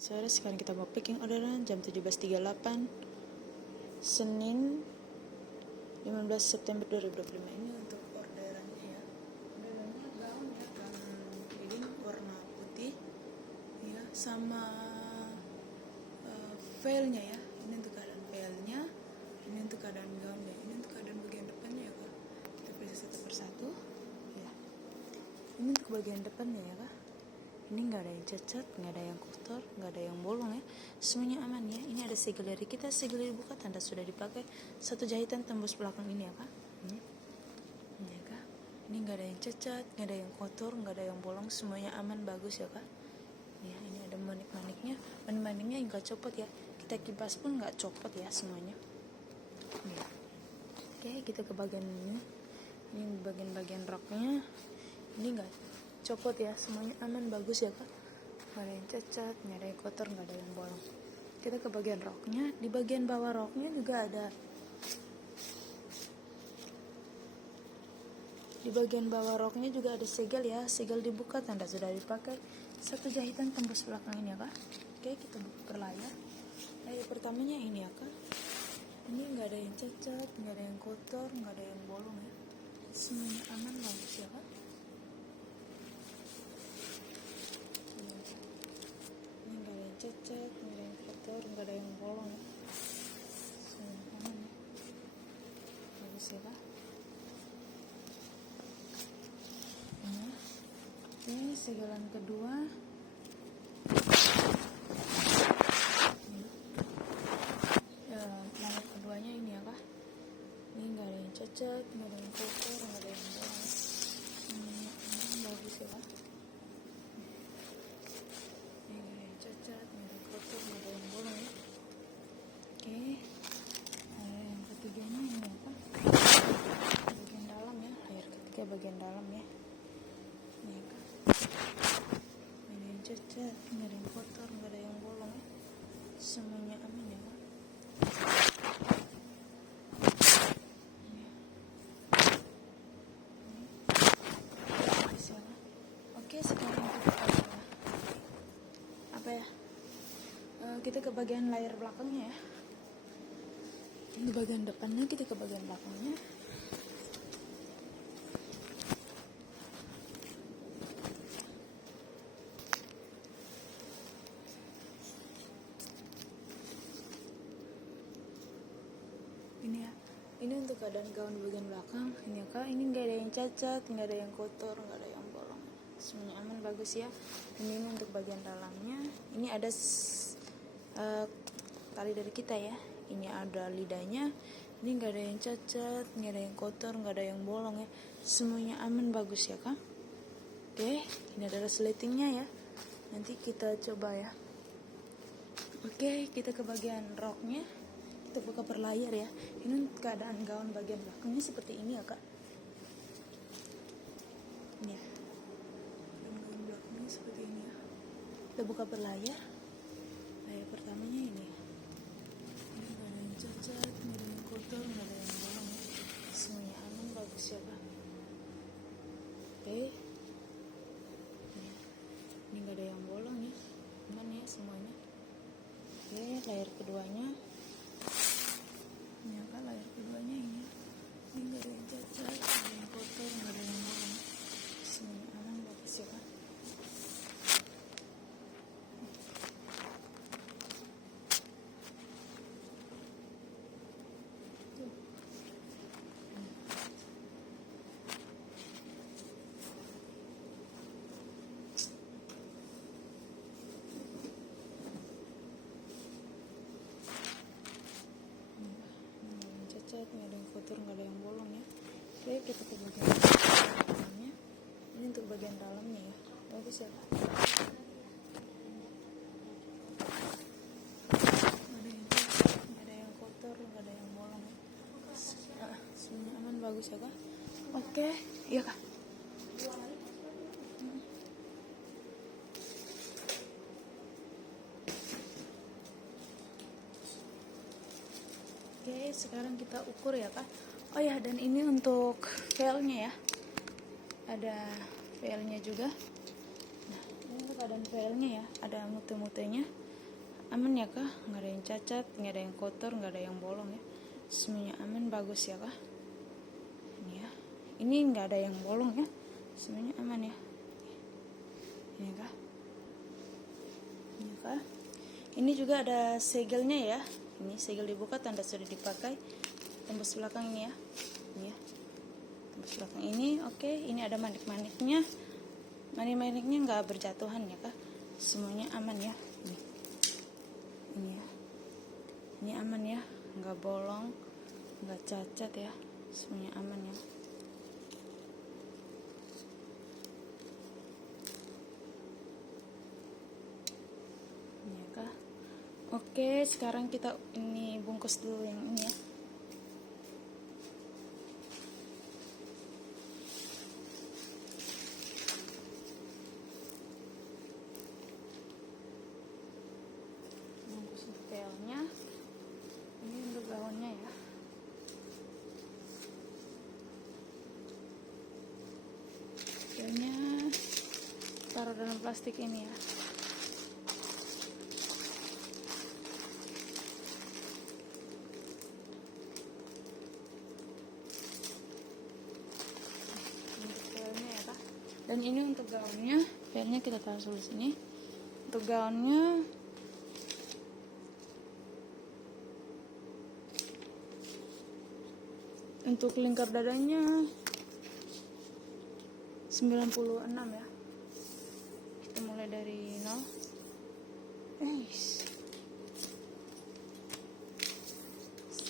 Selamat sore, sekarang kita mau packing orderan jam 17.38 Senin 15 September 2025. Ini untuk orderannya ya. Orderannya gaun ya, gaun wedding warna putih ya, sama veilnya ya. Ini untuk keadaan veilnya, ini untuk keadaan gaunnya, ini untuk keadaan bagian depannya ya kak. Kita periksa satu persatu ya. Ini untuk bagian depannya ya kak. Ini nggak ada yang cacat, nggak ada yang kotor, nggak ada yang bolong ya, semuanya aman ya. Ini ada segel dari kita, segel dibuka, tanda sudah dipakai, satu jahitan tembus belakang ini ya kak. Ini ya kak, ini nggak ada yang cacat, nggak ada yang kotor, nggak ada yang bolong, semuanya aman, bagus ya kak ya. Ini ada manik-maniknya, manik-maniknya nggak copot ya, kita kipas pun nggak copot ya semuanya ya. Oke, kita ke bagian ini bagian-bagian roknya, ini nggak copot ya, semuanya aman, bagus ya kak, nggak ada yang cacat, nggak ada yang kotor, nggak ada yang bolong. Kita ke bagian roknya, di bagian bawah roknya juga ada, di bagian bawah roknya juga ada segel ya, segel dibuka, tanda sudah dipakai, satu jahitan tembus belakang ini ya kak. Oke, kita buka per layar. Layar pertamanya ini ya kak, ini nggak ada yang cacat, nggak ada yang kotor, nggak ada yang bolong ya, semuanya aman, bagus ya kak. Cacat, nggak ada yang kotor, nggak ada yang bolong ya, semuanya aman ya, bagus ya kak. Nah, ini segelan kedua, layar keduanya ini ya kak, ini nggak ada yang cacat, nggak ada yang kotor, nggak ada yang bolong, semuanya aman, bagus ya kak. Cacat, nggak ada yang kotor, nggak ada yang bolong ya. Oke, yang ketiganya ini apa? Bagian dalam ya, layar ketiga bagian dalam ya. Ini ya kak, nggak ada yang cacat, nggak ada yang kotor, nggak ada yang bolong ya, semuanya aman ya kak. Oke, sekarang kita ke bagian layar belakangnya ya. Di bagian depannya, kita ke bagian belakangnya. Ini ya, ini untuk keadaan gaun di bagian belakang. Ini ya kak, ini nggak ada yang cacat, nggak ada yang kotor, nggak ada yang bolong, semuanya aman, bagus ya. Ini untuk bagian dalamnya, ini ada tali dari kita ya, ini ada lidahnya, ini nggak ada yang cacat, nggak ada yang kotor, nggak ada yang bolong ya, semuanya aman, bagus ya kak. Oke, ini ada resletingnya ya, nanti kita coba ya. Oke, kita ke bagian roknya, kita buka per layar ya. Ini keadaan gaun bagian belakangnya seperti ini ya kak. Ini ya, gaun belakangnya seperti ini ya. Kita buka per layar. Layar pertamanya ini, nggak ada yang cacat, nggak ada yang kotor, nggak ada yang bolong ya, semuanya aman, bagus ya kak. Oke, ini nggak ada yang bolong ya, aman ya semuanya. Oke, layar keduanya ini ya kak, layar keduanya ini nggak ada yang cacat, nggak ada yang kotor, nggak ada yang bolong, semuanya aman, bagus ya kak. Nggak ada yang kotor, nggak ada yang bolong ya. Oke, kita ke bagian dalamnya. Ini untuk bagian dalamnya ya, bagus ya kak. Nggak ada yang cacat, nggak ada yang kotor, nggak ada yang bolong ya, semuanya aman, bagus ya kak. Oke, iya kak. Oke, sekarang kita ukur ya kak. Oh ya, dan ini untuk veilnya ya, ada veilnya juga. Nah, ini untuk keadaan veilnya ya, ada mute-mutenya, Aman ya kak, nggak ada yang cacat, nggak ada yang kotor, nggak ada yang bolong ya. Semuanya aman, bagus ya kak. Ini ya, ini nggak ada yang bolong ya, semuanya aman ya. Ini kak, ini kak. Ini juga ada segelnya ya. Ini segel dibuka, tanda sudah dipakai. Tembus belakang ini ya. Ini ya. Tembus belakang ini, oke. Ini ada manik-maniknya. Manik-maniknya nggak berjatuhan ya kak. Semuanya aman ya. Ini ya. Ini aman ya, nggak bolong, nggak cacat ya. Semuanya aman ya. Oke, sekarang kita ini bungkus dulu yang ini ya. Bungkus detailnya. Ini untuk gaunnya ya. Detailnya taruh dalam plastik ini ya. Dan ini untuk gaunnya, filenya kita taruh di sini. Untuk gaunnya untuk lingkar dadanya 96 ya. Kita mulai dari 0.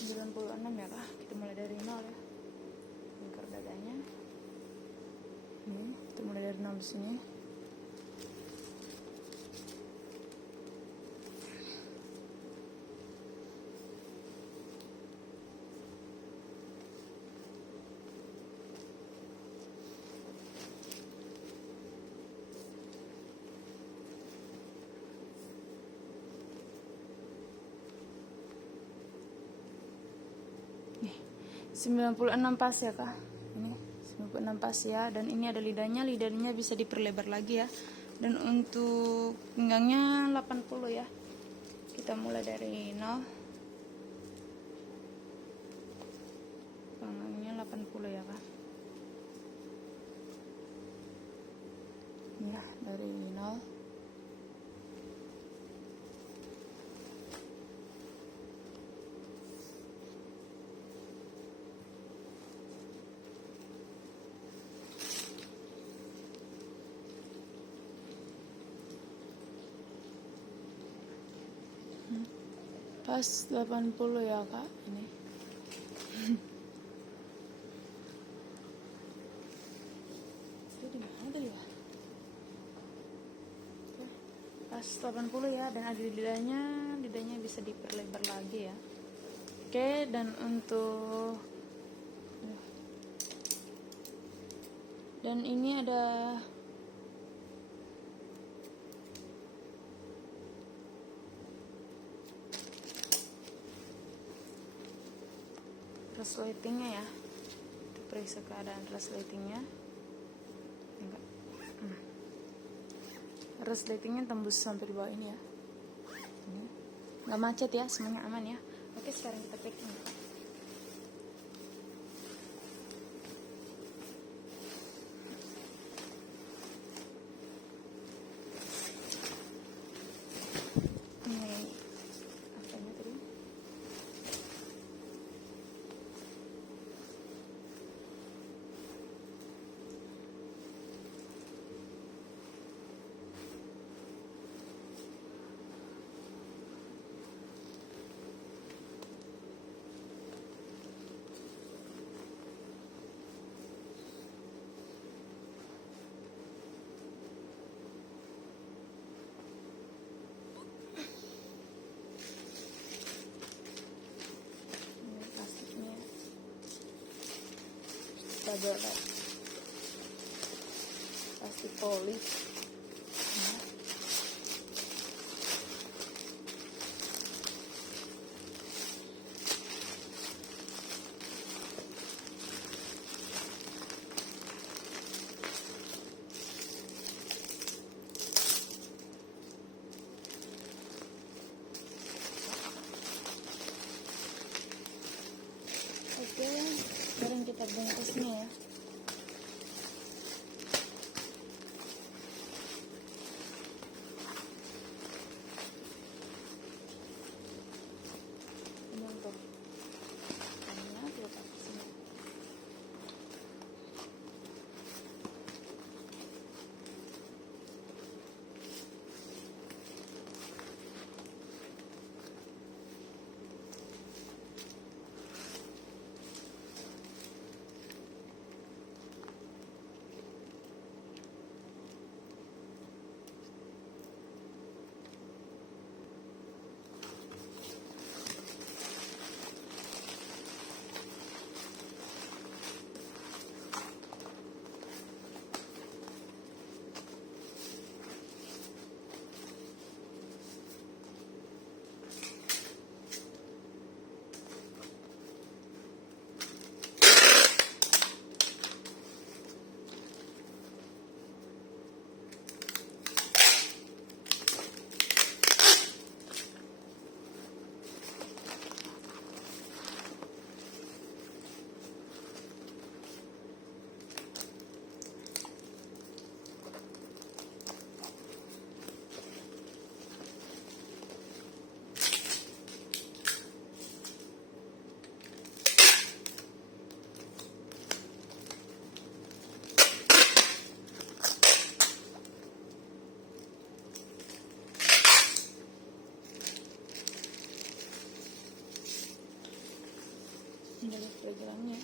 96 ya kak. Kita mulai dari 0 ya. Lingkar dadanya. Kita mulai dari 0 di sini. Nih, 96 pas ya kak. Ini 96 pas ya, dan ini ada lidahnya bisa diperlebar lagi ya. Dan untuk pinggangnya 80 ya. Kita mulai dari 0. Pinggangnya 80 ya kak. Ya, dari 0. Pas 80 ya kak ini. Jadi mana tadi ya? Pas 80 ya, dan ada lidahnya bisa diperlebar lagi ya. Oke, dan ini ada resletingnya ya. Kita periksa keadaan resletingnya. Enggak. Resletingnya tembus sampai di bawah ini ya. Ini. Nggak macet ya, semuanya aman ya. Oke, sekarang kita packing. Berat plastik polis. dari pergelangannya.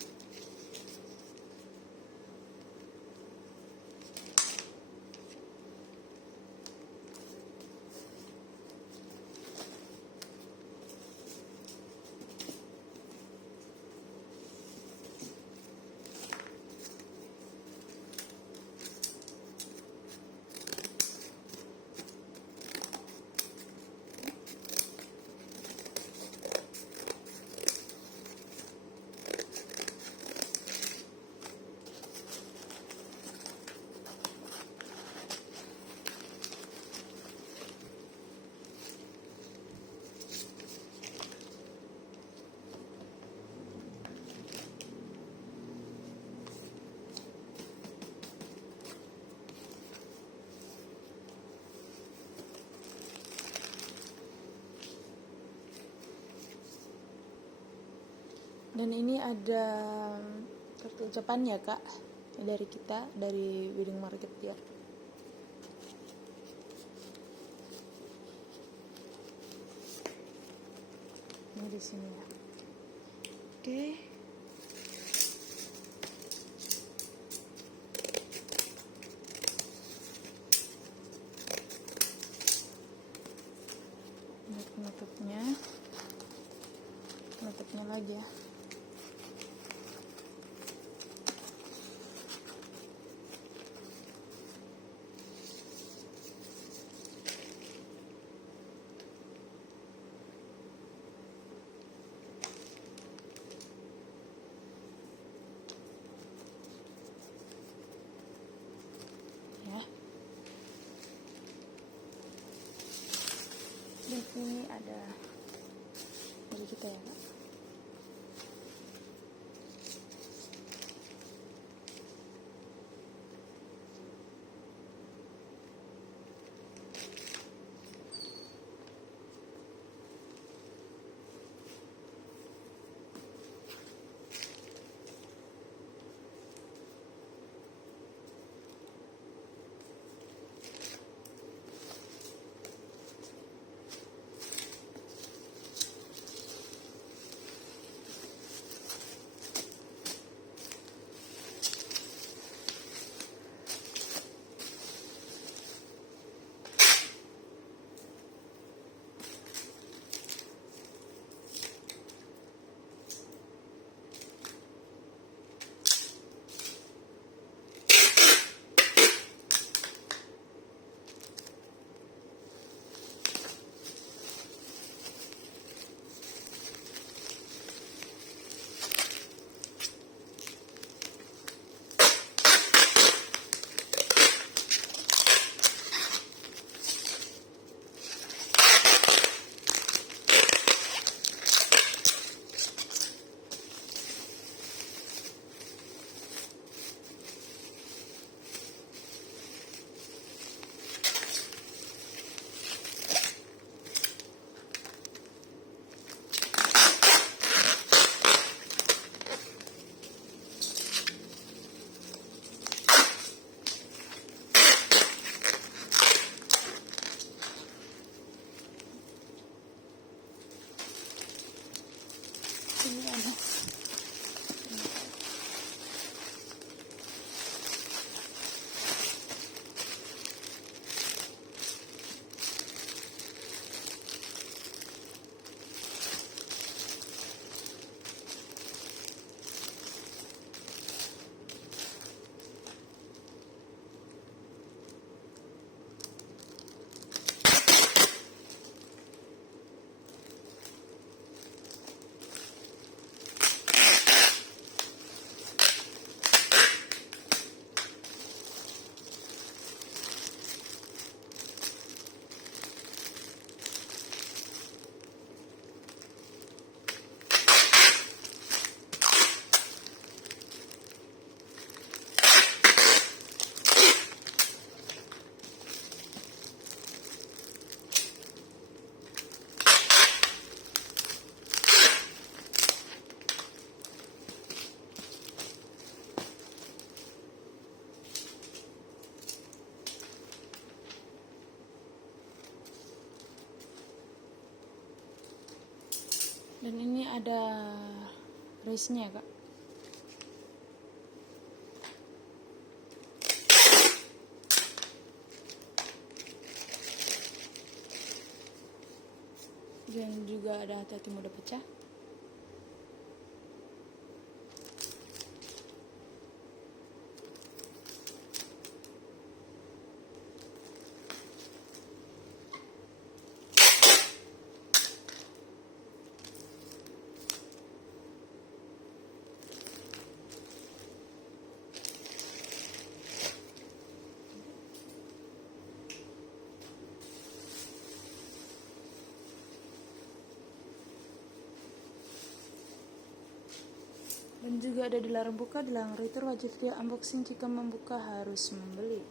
Dan ini ada kartu ucapan ya kak, dari kita, dari Wedding Market ya. Ini di sini ya. Oke. Ini penutupnya lagi ya. Dan ini ada dari kita ya kak. Ini ada. Dan ini ada race-nya ya kak. Dan juga ada hati-hati mudah pecah. Dan juga ada dilarang buka, dilarang retur, wajib tidak unboxing, jika membuka harus membeli.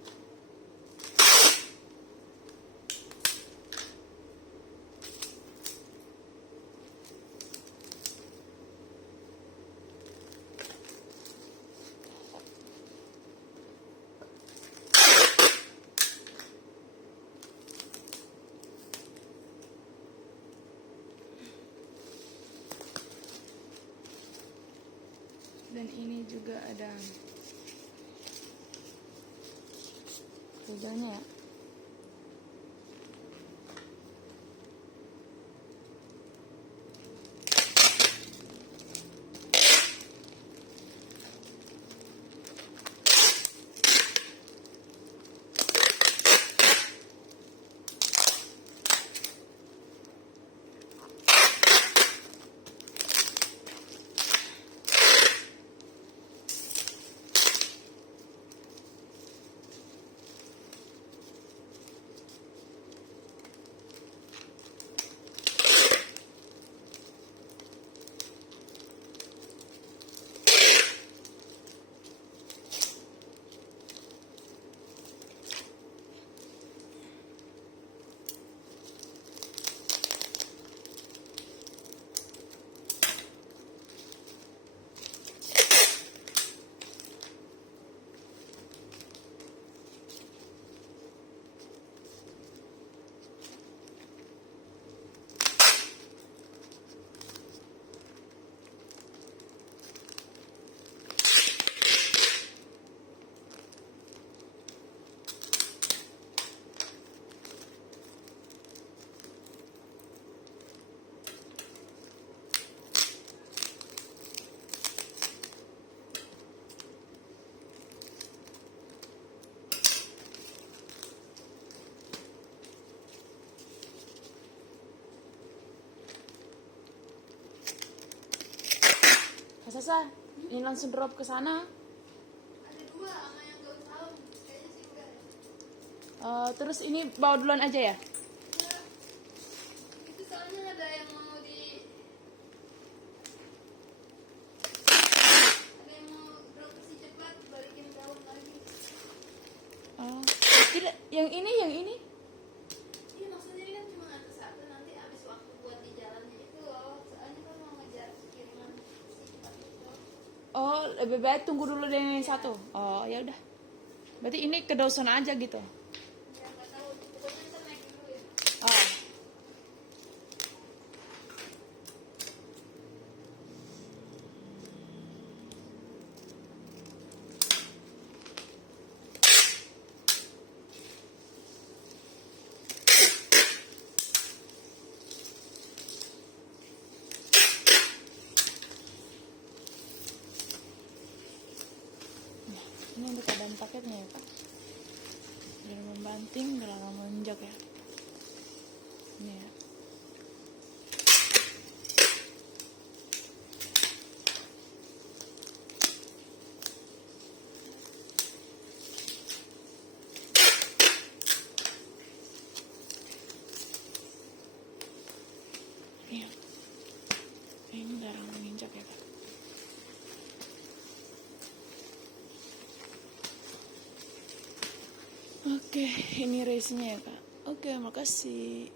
Dan ini juga ada rodanya ya. Sasa, ini langsung drop ke sana. Ada 2 sama yang gaun tahun. Kayaknya sih udah. Terus ini bawa duluan aja ya? Nah, itu soalnya ada yang mau ada yang mau drop si cepat balikin daun lagi. Oh, tidak, yang ini Iya maksudnya ini kan cuma nganter satu, nanti habis waktu buat di jalannya itu loh. Soalnya kan mau ngejar kiriman si cepat itu. Oh, lebih baik tunggu dulu deh yang satu. Oh, ya udah. Berarti ini ke Dawson aja gitu. Ya nggak tahu, pokoknya ntar naik dulu ya. Oh. Ini untuk keadaan paketnya ya Pak. Jangan membanting, dalam menginjak ya. Ini ya. Iya. Ini darah menginjak ya Pak. Oke, ini race-nya ya Kak. Oke, makasih.